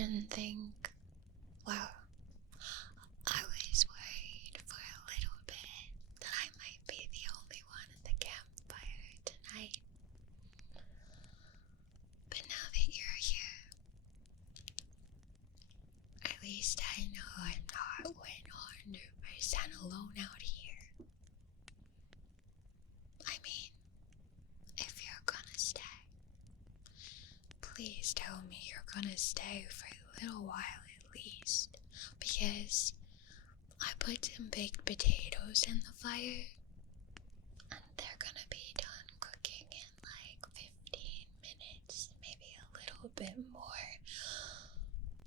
didn't think, well, I was worried for a little bit that I might be the only one at the campfire tonight. But now that you're here, at least I know I'm not 100% alone out here. I mean, if you're gonna stay, please tell me you're gonna stay for a little while at least, because I put some baked potatoes in the fire, and they're gonna be done cooking in like 15 minutes, maybe a little bit more.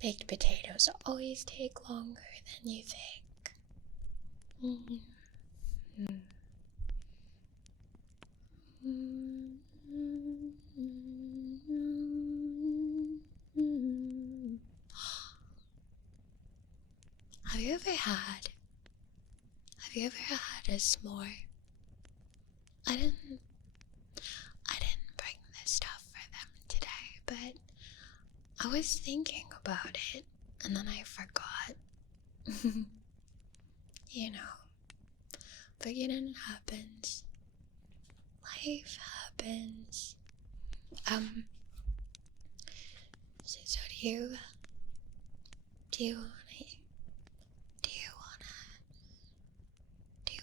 Baked potatoes always take longer than you think. Have you ever had a s'more? I didn't bring this stuff for them today, but I was thinking about it and then I forgot. You know, forgetting happens. Life happens. So do you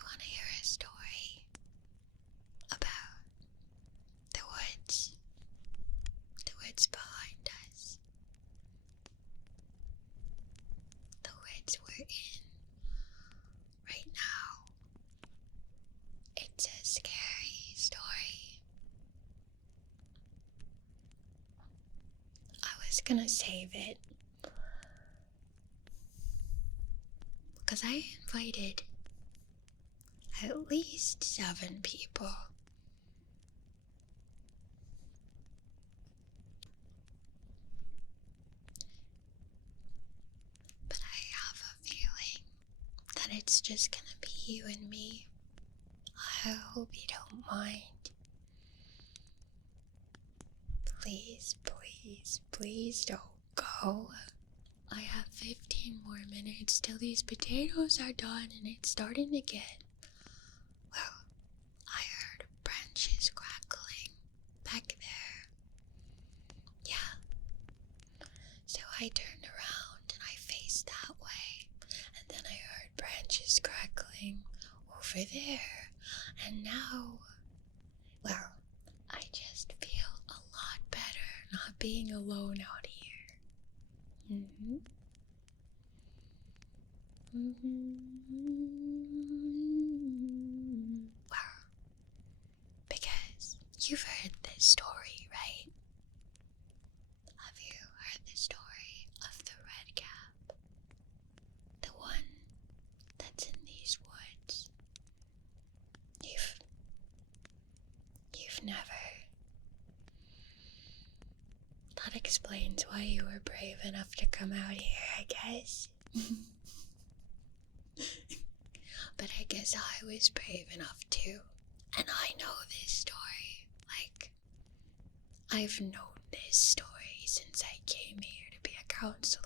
wanna hear a story about the woods behind us? The woods we're in right now. It's a scary story. I was gonna save it because I invited at least 7 people. But I have a feeling that it's just gonna be you and me. I hope you don't mind. Please, please, please don't go. I have 15 more minutes till these potatoes are done and it's starting to get... Well, I heard branches crackling back there. Yeah. So I turned around and I faced that way. And then I heard branches crackling over there. And now, well, I just feel a lot better not being alone out here. Well, because you've heard this story, right? Have you heard the story of the red cap? The one that's in these woods? You've never. That explains why you were brave enough to come out here, I guess. But I guess I was brave enough too. And I know this story. Like, I've known this story since I came here to be a counselor.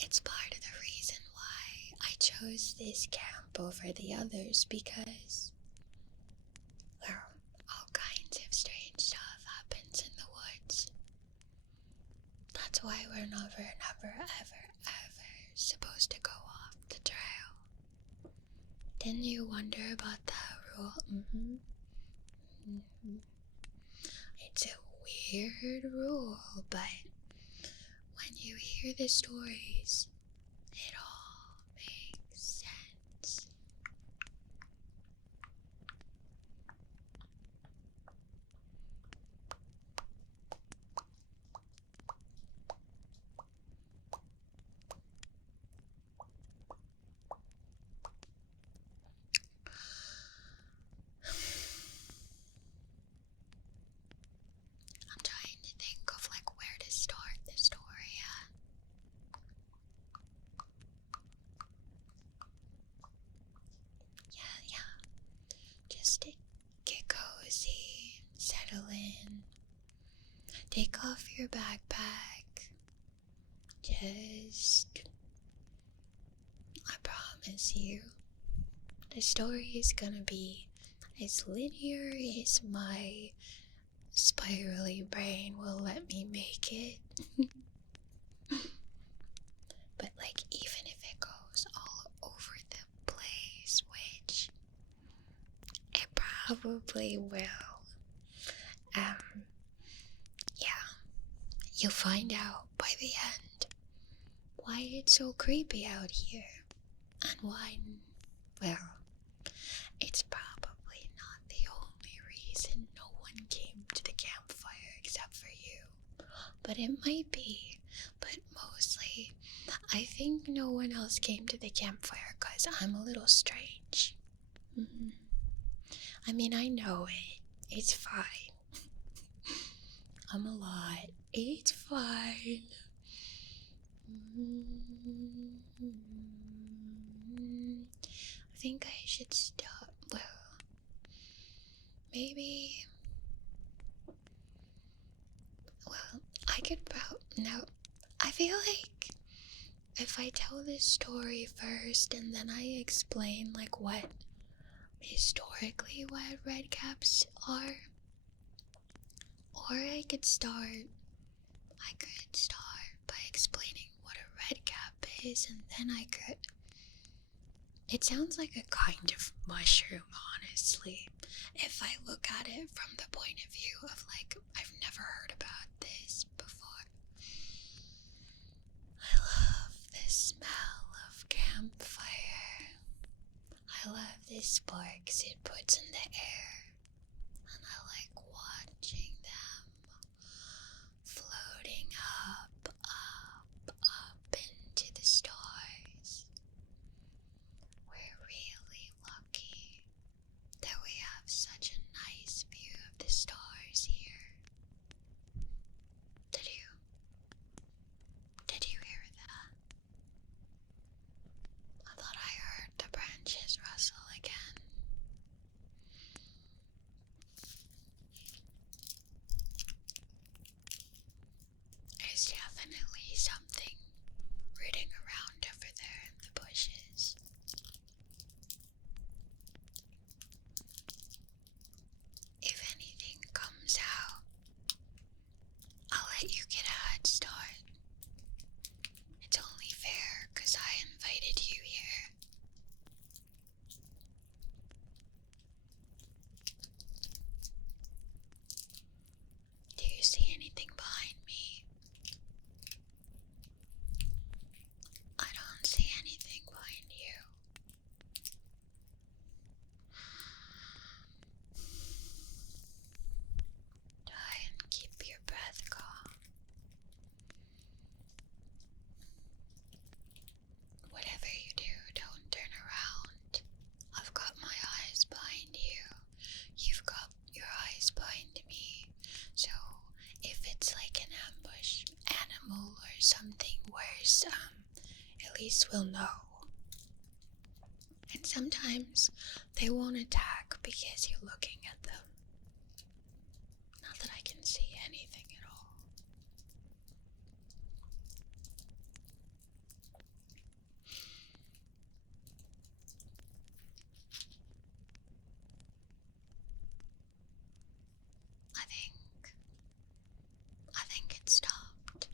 It's part of the reason why I chose this camp over the others, because, well, all kinds of strange stuff happens in the woods. That's why we're never, ever supposed to go off the trail. Didn't you wonder about that rule? It's a weird rule, but when you hear the stories, it all makes sense. I'm trying to think of like where to start the story at. take off your backpack. I promise you, the story is gonna be as linear as my spirally brain will let me make it. But like, even if it goes all over the place, which it probably will, yeah, you'll find out by the end why it's so creepy out here, and why, well, it's probably not the only reason no one came to the campfire except for you. But it might be. But mostly, I think no one else came to the campfire because I'm a little strange. I mean, I know it. It's fine. I'm a lot. It's fine. I think I should stop. Well, maybe. Well, I could no. I feel like if I tell this story first and then I explain like what historically what red caps are, or I could start by explaining what a red cap is, and then I could. It sounds like a kind of mushroom, honestly, if I look at it from the point of view of like, I've never heard about this before. I love the smell of campfire. I love the sparks it puts in the air, and I like watching them floating up into the stars. We're really lucky that we have such a nice view of the stars here. Did you hear that? I thought I heard the branches rustle again. There's definitely something rooting around over there in the bushes. If anything comes out, I'll let you get a head start. It's only fair because I invited you here. Do you see anything behind me? I don't see anything behind you. Try and keep your breath calm. Whatever you do, don't turn around. I've got my eyes behind you. You've got your eyes behind me. So if it's like an ambush animal or something worse, at least we'll know. And sometimes they won't attack because you're looking at them. Not that I can see anything at all. I think it stopped.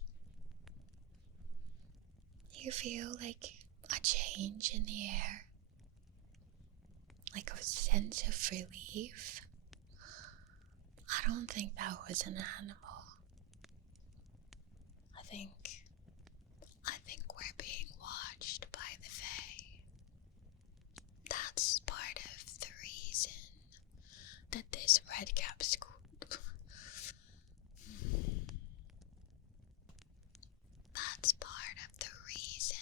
You feel like a change in the air, like a sense of relief. I don't think that was an animal. I think we're being watched by the Fae. That's part of the reason that this red cap school. That's part of the reason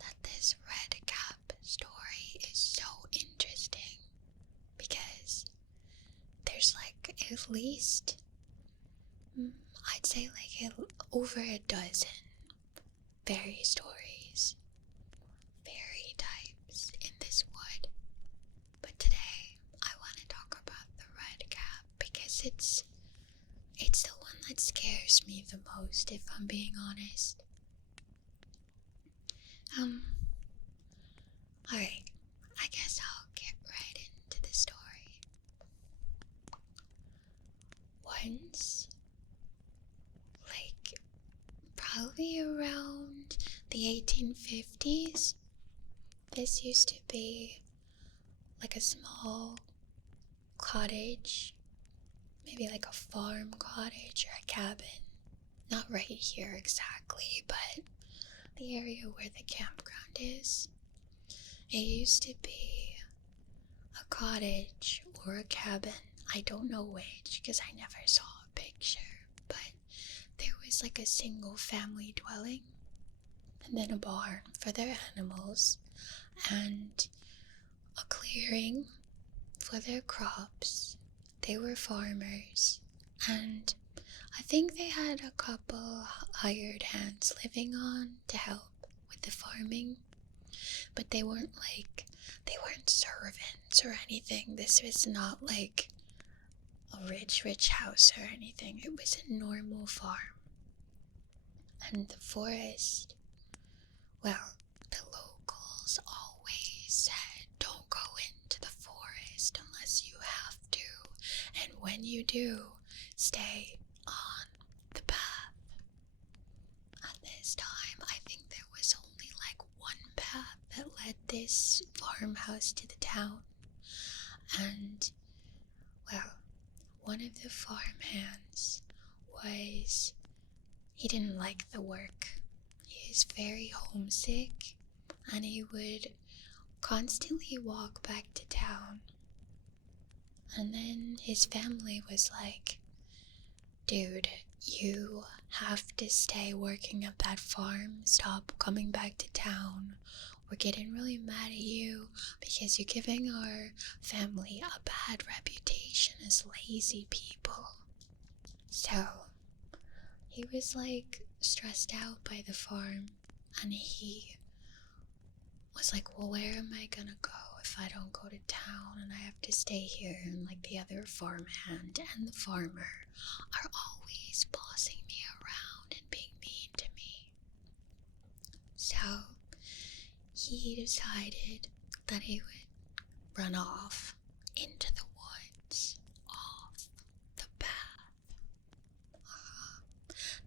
that this red cap story is so interesting, because there's like at least, I'd say like over a dozen fairy stories, fairy types in this wood. But today I want to talk about the red cap because it's the scares me the most, if I'm being honest. Alright, I guess I'll get right into the story. Once, like, probably around the 1850s, this used to be like a small cottage, maybe like a farm cottage or a cabin. Not right here exactly, but the area where the campground is. It used to be a cottage or a cabin. I don't know which because I never saw a picture, but there was like a single family dwelling and then a barn for their animals and a clearing for their crops. They were farmers, and I think they had a couple hired hands living on to help with the farming, but they weren't servants or anything. This was not like a rich house or anything. It was a normal farm. And the forest, well, the locals always said, don't go into the forest unless you have to. And when you do, stay on the path. At this time, I think there was only like one path that led this farmhouse to the town. And, well, one of the farmhands he didn't like the work. He was very homesick, and he would constantly walk back to town. And then his family was like, dude, you have to stay working at that farm. Stop coming back to town. We're getting really mad at you because you're giving our family a bad reputation as lazy people. So he was like stressed out by the farm, and he was like, well, where am I gonna go if I don't go to town and I have to stay here? And like the other farmhand and the farmer are always bossing me around and being mean to me. So he decided that he would run off into the woods, off the path.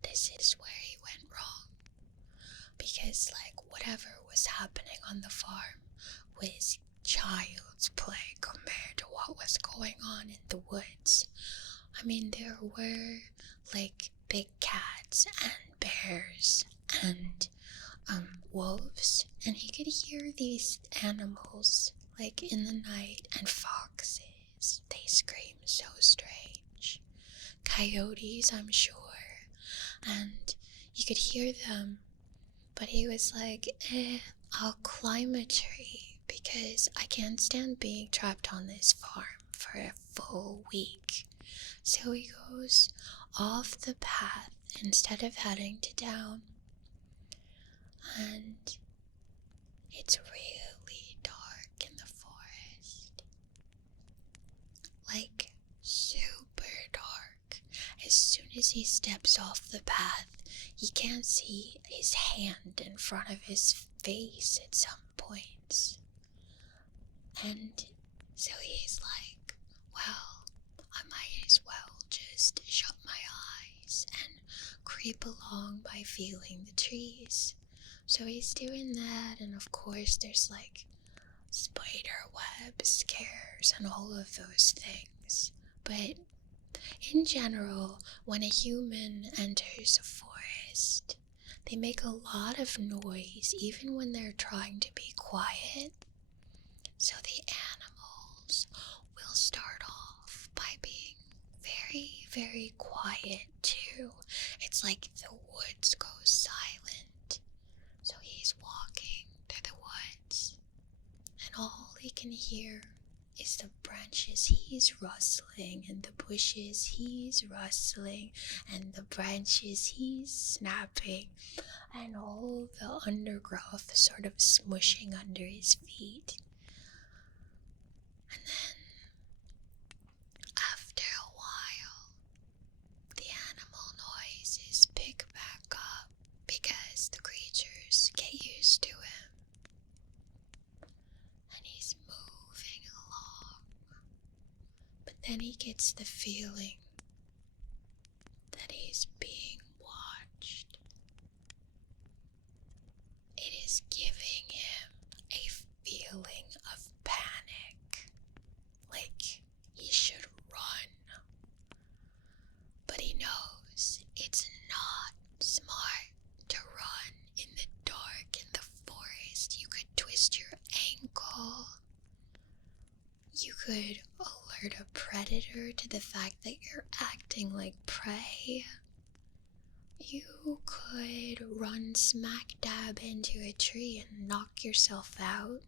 This is where he went wrong, because like whatever was happening on the farm was child's play compared to what was going on in the woods. I mean, there were like big cats and bears and wolves, and he could hear these animals like in the night, and foxes. They scream so strange. Coyotes, I'm sure, and you could hear them, but he was like, I'll climb a tree because I can't stand being trapped on this farm for a full week. So he goes off the path instead of heading to town, and it's really dark in the forest, like super dark. As soon as he steps off the path, he can't see his hand in front of his face at some points. And so he's like, well, I might as well just shut my eyes and creep along by feeling the trees. So he's doing that, and of course there's like spider web scares and all of those things. But in general, when a human enters a forest, they make a lot of noise even when they're trying to be quiet. So the animals will start off by being very, very quiet too. It's like the woods go silent. So he's walking through the woods, and all he can hear is the branches he's rustling, and the bushes he's rustling, and the branches he's snapping, and all the undergrowth sort of smushing under his feet. And then, after a while, the animal noises then he gets the feeling that he's being watched. It is giving him a feeling of panic, like he should run. But he knows it's not smart to run in the dark in the forest. You could twist your ankle. You could alert a predator to the fact that you're acting like prey. You could run smack dab into a tree and knock yourself out.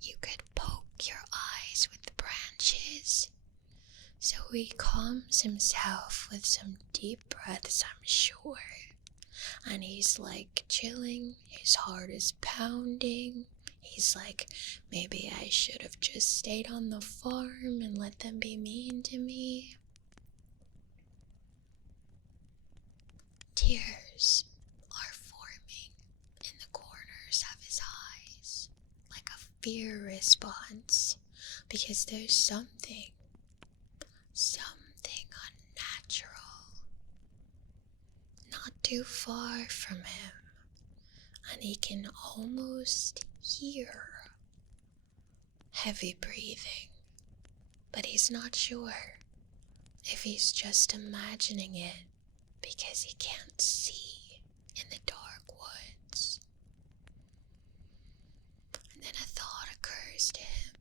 You could poke your eyes with the branches. So he calms himself with some deep breaths, I'm sure. And he's like chilling, his heart is pounding. He's like, maybe I should have just stayed on the farm and let them be mean to me. Tears are forming in the corners of his eyes, like a fear response, because there's something unnatural not too far from him, and he can almost hear heavy breathing, but he's not sure if he's just imagining it because he can't see in the dark woods. And then a thought occurs to him,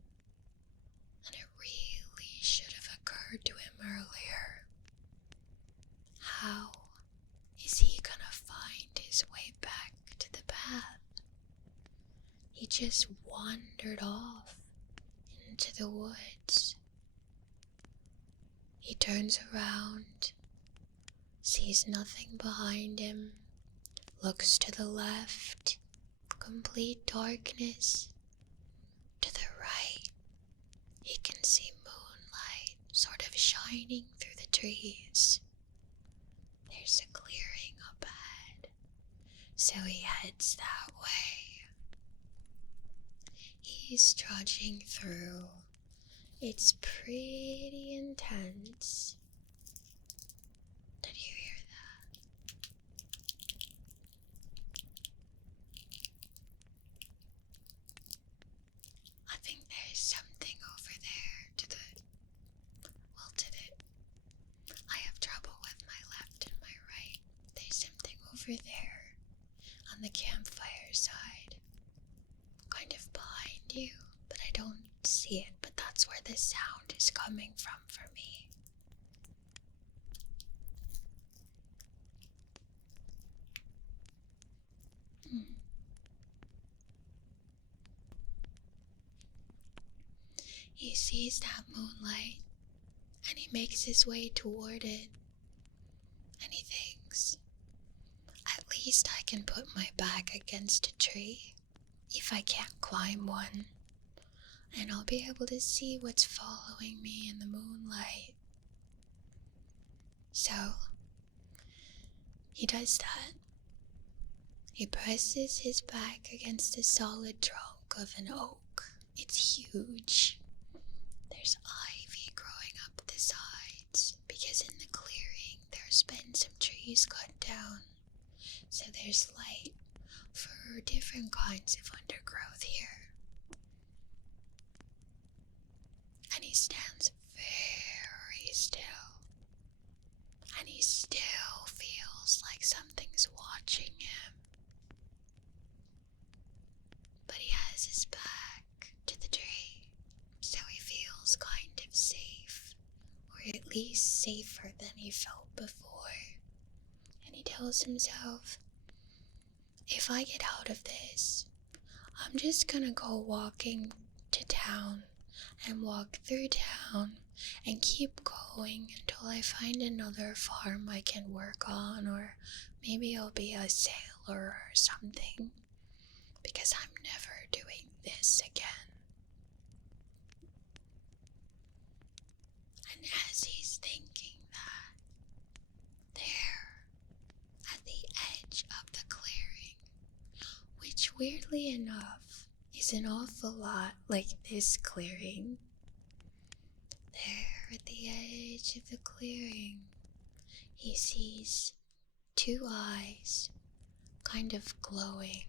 and it really should have occurred to him earlier. How is he gonna find his way back to the path? He just wandered off into the woods. He turns around, sees nothing behind him, looks to the left, complete darkness. To the right, he can see moonlight sort of shining through the trees. There's a clearing up ahead, so he heads that way. He's trudging through. It's pretty intense. Did you hear that? I think there's something over there to the I have trouble with my left and my right. There's something over there on the campfire side, kind of behind you, but I don't see it, but that's where the sound is coming from for me. He sees that moonlight and he makes his way toward it, and he thinks, at least I can put my back against a tree if I can't climb one, and I'll be able to see what's following me in the moonlight. So he does that. He presses his back against the solid trunk of an oak. It's huge. There's ivy growing up the sides because in the clearing there's been some trees cut down, so there's light for different kinds of undergrowth here. And he stands very still, and he still feels like something's watching him. But he has his back to the tree, so he feels kind of safe, or at least safer than he felt before. And he tells himself, if I get out of this, I'm just gonna go walking to town and walk through town and keep going until I find another farm I can work on, or maybe I'll be a sailor or something, because I'm never doing this again. And as he's thinking that, there, at the edge of the clearing, which weirdly enough is an awful lot like this clearing, there at the edge of the clearing, he sees two eyes kind of glowing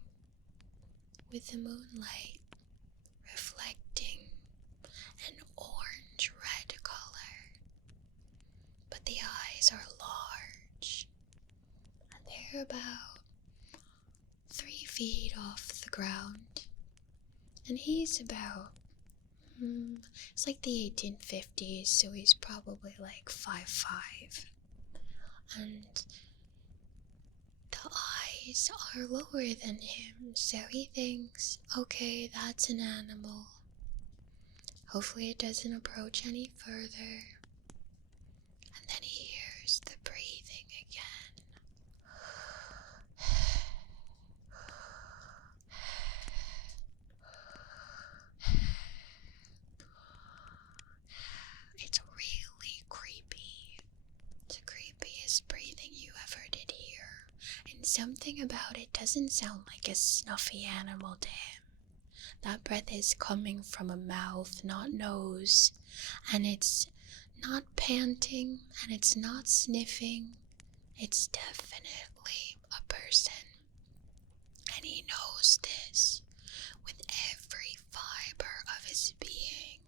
with the moonlight reflecting an orange-red color. But the eyes are large, and they're about 3 feet off the ground. And he's about, it's like the 1850s, so he's probably like 5'5". And the eyes are lower than him, so he thinks, okay, that's an animal. Hopefully it doesn't approach any further. And then he hears the breathing again. It's really creepy. It's the creepiest breathing you ever did hear. And something about it doesn't sound like a snuffy animal to him. That breath is coming from a mouth, not nose. And it's not panting, and it's not sniffing. It's definitely a person. And he knows this with every fiber of his being.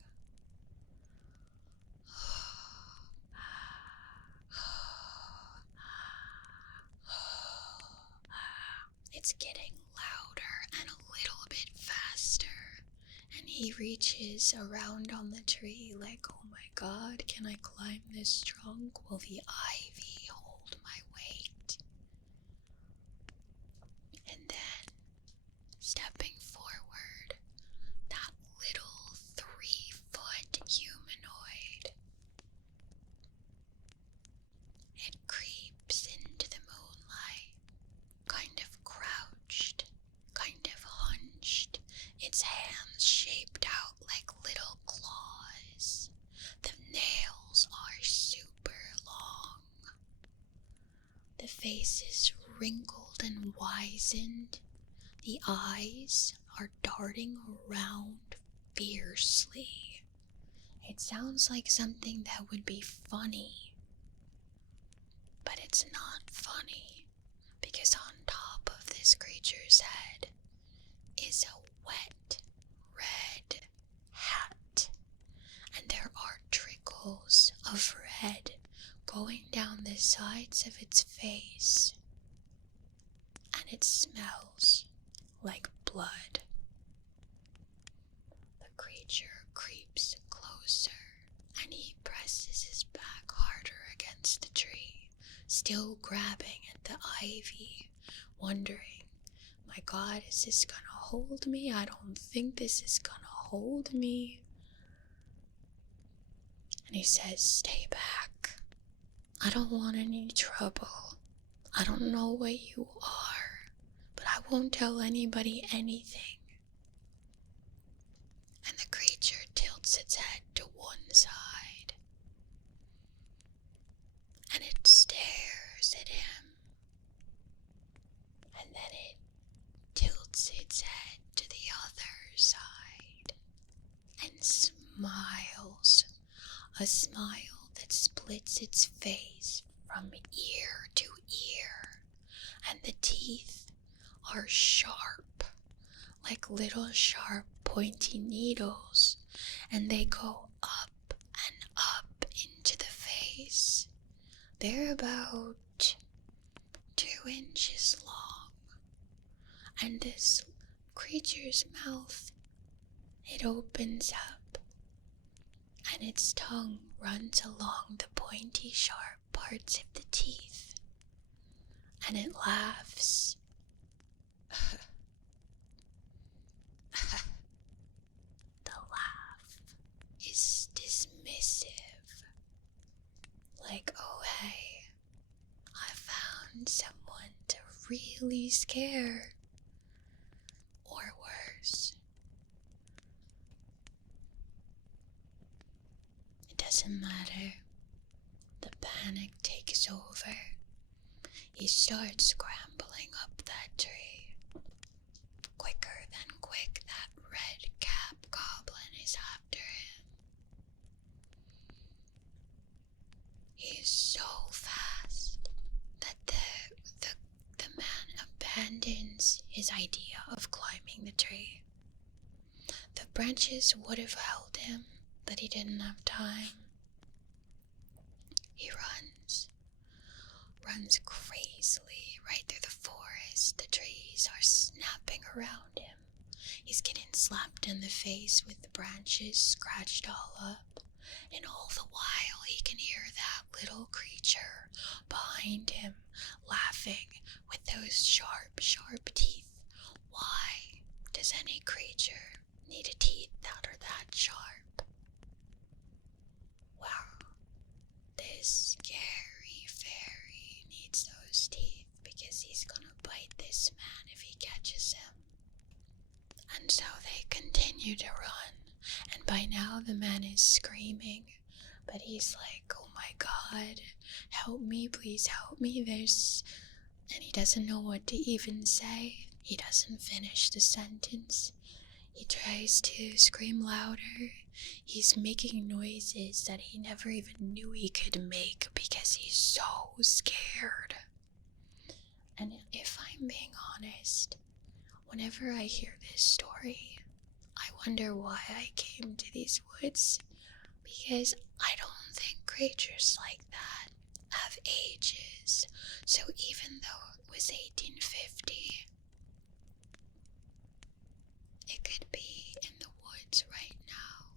It's getting louder and a little bit faster, and he reaches around on the tree like, oh my god, can I climb this trunk? Will the ivy hold my weight? And then, stepping forward, that little 3-foot humanoid, it creeps into the moonlight, kind of crouched, kind of hunched, its hands shaped out like little claws. The nails are super long. The face is wrinkled and wizened. The eyes are darting around fiercely. It sounds like something that would be funny, but it's not funny, because on top of this creature's head is a wet red hat, and there are trickles of red going down the sides of its face, and it smells like blood. The creature creeps closer, and he presses his back harder against the tree, still grabbing at the ivy, wondering, my god, is this gonna hold me? I don't think this is gonna hold me. And he says, stay back. I don't want any trouble. I don't know what you are, but I won't tell anybody anything. And the creature tilts its head to one side, and it stares at him, and then it tilts its head to the other side and smiles, a smile that splits its face from ear to ear, and the teeth are sharp, like little sharp pointy needles, and they go up and up into the face. They're about 2 inches long, and this creature's mouth, it opens up, and its tongue runs along the pointy sharp parts of the teeth, and it laughs. The laugh is dismissive, like, oh hey, I found someone to really scare, or worse. It doesn't matter. The panic takes over. He starts scrambling up that tree. Quicker than quick, that red cap goblin is after him. his idea of climbing the tree. The branches would have held him, but he didn't have time. He runs crazily right through the forest. The trees are snapping around him. He's getting slapped in the face with the branches scratched all up. And all the while he can hear that little creature behind him laughing with those sharp, sharp teeth. Why does any creature need a teeth that are that sharp? Well, this scary fairy needs those teeth because he's gonna bite this man if he catches him. And so they continue to run, and by now the man is screaming, but he's like, oh my god, help me, please help me, and he doesn't know what to even say. He doesn't finish the sentence. He tries to scream louder. He's making noises that he never even knew he could make because he's so scared. And if I'm being honest, whenever I hear this story, I wonder why I came to these woods, because I don't think creatures like that have ages. So even though it was 1850, it could be in the woods right now.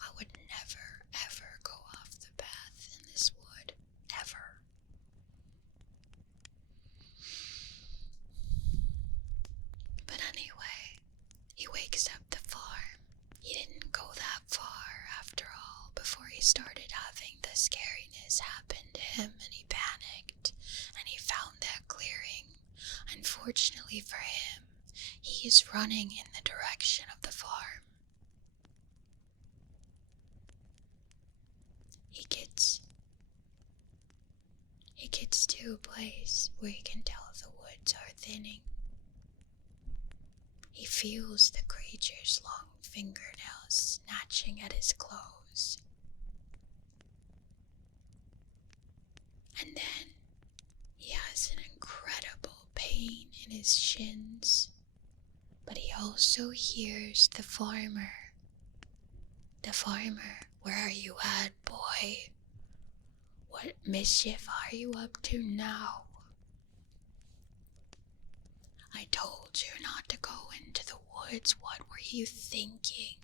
I would never, ever go off the path in this wood, ever. But anyway, he wakes up the farm. He didn't go that far after all before he started having the scariness happen to him, and he panicked and he found that clearing. Unfortunately for him, he is running in the direction of the farm. He gets to a place where he can tell the woods are thinning. He feels the creature's long fingernails snatching at his clothes. And then he has an incredible pain in his shins. But he also hears the farmer. The farmer, where are you at, boy? What mischief are you up to now? I told you not to go into the woods. What were you thinking?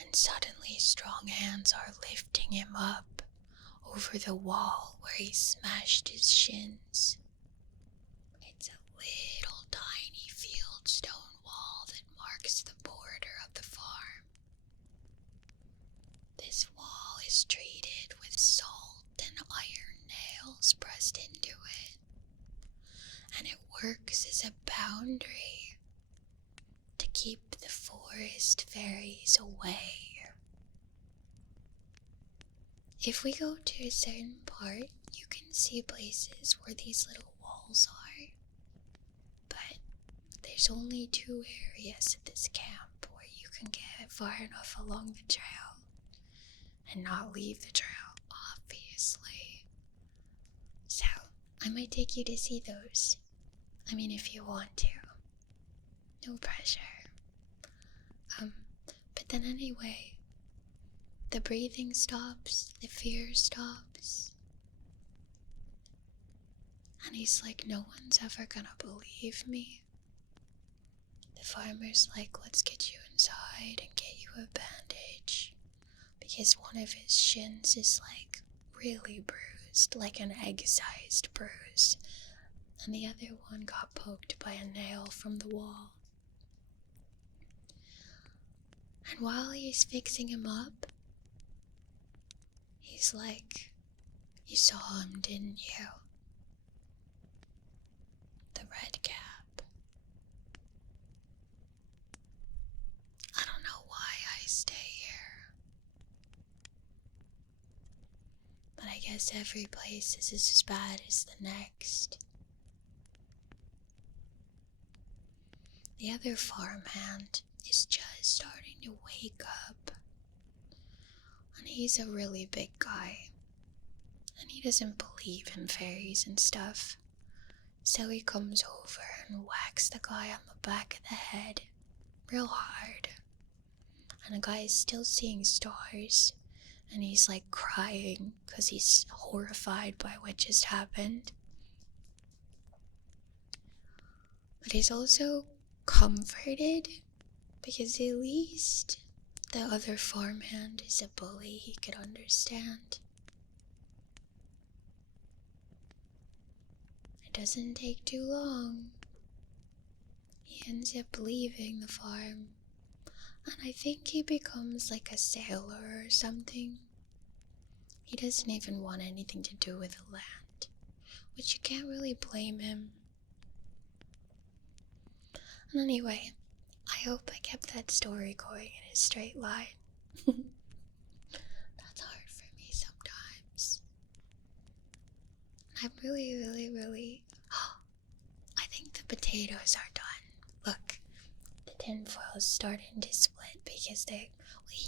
And suddenly strong hands are lifting him up over the wall where he smashed his shins. It's a little tiny field stone wall that marks the border of the farm. This wall is treated with salt and iron nails pressed into it, and it works as a boundary to keep the forest fairies away. If we go to a certain part, you can see places where these little walls are, but there's only 2 areas at this camp where you can get far enough along the trail and not leave the trail, obviously. So, I might take you to see those. I mean, if you want to. No pressure. But then anyway, the breathing stops, the fear stops. And he's like, no one's ever gonna believe me. The farmer's like, let's get you inside and get you a bandage, because one of his shins is like really bruised, like an egg-sized bruise, and the other one got poked by a nail from the wall. And while he's fixing him up, he's like, you saw him, didn't you? The red cap. I don't know why I stay here, but I guess every place is as bad as the next. The other farmhand is just starting to wake up, and he's a really big guy, and he doesn't believe in fairies and stuff, So he comes over and whacks the guy on the back of the head real hard. And the guy is still seeing stars. And he's like crying because he's horrified by what just happened. But he's also comforted because at least the other farmhand is a bully he could understand. It doesn't take too long. He ends up leaving the farm, and I think he becomes like a sailor or something. He doesn't even want anything to do with the land, which you can't really blame him. And anyway, I hope I kept that story going in a straight line. That's hard for me sometimes. I'm really... I think the potatoes are done. Look, the tinfoil is starting to split because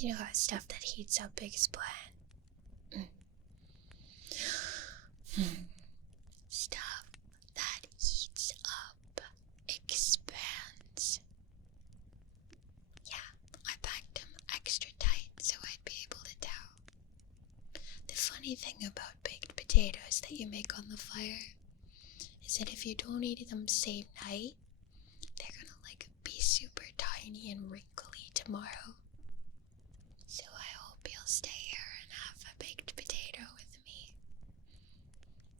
you know how stuff that heats up expands. Stuff that heats up expands. Yeah, I packed them extra tight so I'd be able to tell. The funny thing about baked potatoes that you make on the fire is that if you don't eat them same night, they're gonna be super tiny and wrinkly tomorrow. So I hope you'll stay here and have a baked potato with me.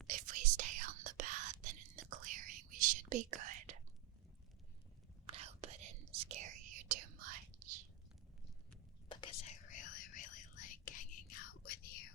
If we stay on the path and in the clearing, we should be good. I hope I didn't scare you too much, because I really like hanging out with you.